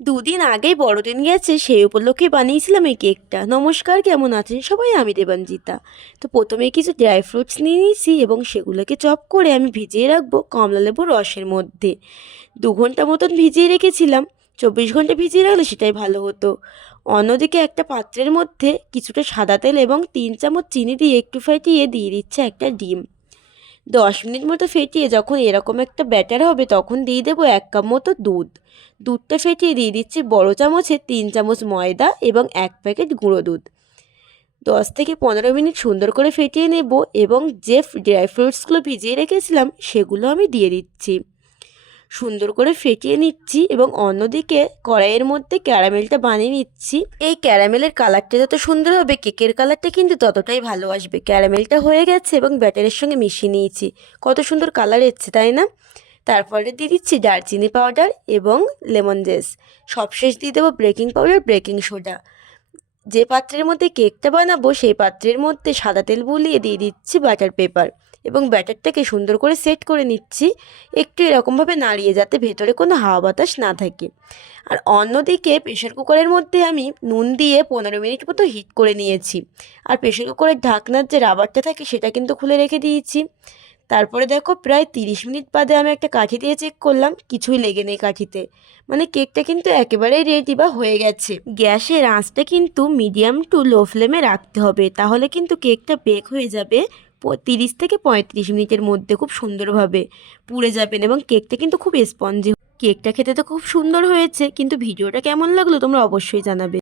দুদিন আগেই বড়দিন গেছে, সেই উপলক্ষে বানিয়েছিলাম এই কেকটা। নমস্কার, কেমন আছেন সবাই? আমি দেবাঞ্জিতা। তো প্রথমে কিছু ড্রাই ফ্রুটস নিয়ে নিয়েছি এবং সেগুলোকে চপ করে আমি ভিজিয়ে রাখবো কমলালেবুর রসের মধ্যে। 2 ঘন্টা মতন ভিজিয়ে রেখেছিলাম। 24 ঘন্টা ভিজিয়ে রাখলে সেটাই ভালো হতো। অন্যদিকে একটা পাত্রের মধ্যে কিছুটা সাদা তেল এবং 3 চামচ চিনি দিয়ে একটু ফাটিয়ে দিয়ে দিচ্ছে একটা ডিম। 10 মিনিট মতো ফেটিয়ে যখন এরকম একটা ব্যাটার হবে তখন দিয়ে দেবো 1 কাপ মতো দুধ। দুধটা ফেটিয়ে দিয়ে দিচ্ছি বড় চামচে 3 চামচ ময়দা এবং 1 প্যাকেট গুঁড়ো দুধ। 10 থেকে 15 মিনিট সুন্দর করে ফেটিয়ে নেব এবং যে ড্রাই ফ্রুটসগুলো ভিজিয়ে রেখেছিলাম সেগুলো আমি দিয়ে দিচ্ছি। সুন্দর করে ফেটিয়ে নিচ্ছি এবং অন্যদিকে কড়াইয়ের মধ্যে ক্যারামেলটা বানিয়ে নিচ্ছি। এই ক্যারামেলের কালারটা যত সুন্দর হবে কেকের কালারটা কিন্তু ততটাই ভালো আসবে। ক্যারামেলটা হয়ে গেছে এবং ব্যাটারের সঙ্গে মিশিয়ে নিয়েছি। কত সুন্দর কালার এসছে, তাই না? তারপরে দিয়ে দিচ্ছি দারচিনি পাউডার এবং লেমন জেস। সবশেষ দিয়ে দেবো বেকিং পাউডার, বেকিং সোডা। যে পাত্রের মধ্যে কেকটা বানাবো সেই পাত্রের মধ্যে সাদা তেল বুলিয়ে দিয়ে দিচ্ছি বাটার পেপার এবং ব্যাটারটাকে সুন্দর করে সেট করে নিচ্ছি। একটু এরকমভাবে নাড়িয়ে যাতে ভেতরে কোনো হাওয়া বাতাস না থাকে। আর অন্যদিকে প্রেশার কুকারের মধ্যে আমি নুন দিয়ে 15 মিনিট মতো হিট করে নিয়েছি। আর প্রেশার কুকারের ঢাকনার যে রাবারটা থাকে সেটা কিন্তু খুলে রেখে দিয়েছি। তারপরে দেখো প্রায় 30 মিনিট বাদে আমি একটা কাঠি দিয়ে চেক করলাম, কিছুই লেগে নেই কাঠিতে। মানে কেকটা কিন্তু একেবারেই রেডি বা হয়ে গেছে। গ্যাসের আঁচটা কিন্তু মিডিয়াম টু লো ফ্লেমে রাখতে হবে, তাহলে কিন্তু কেকটা বেক হয়ে যাবে 30 থেকে 35 মিনিটের মধ্যে খুব সুন্দরভাবে পুড়ে যাবেন এবং কেকটা কিন্তু খুব স্পঞ্জি। কেকটা খেতে তো খুব সুন্দর হয়েছে, কিন্তু ভিডিওটা কেমন লাগলো তোমরা অবশ্যই জানাবে।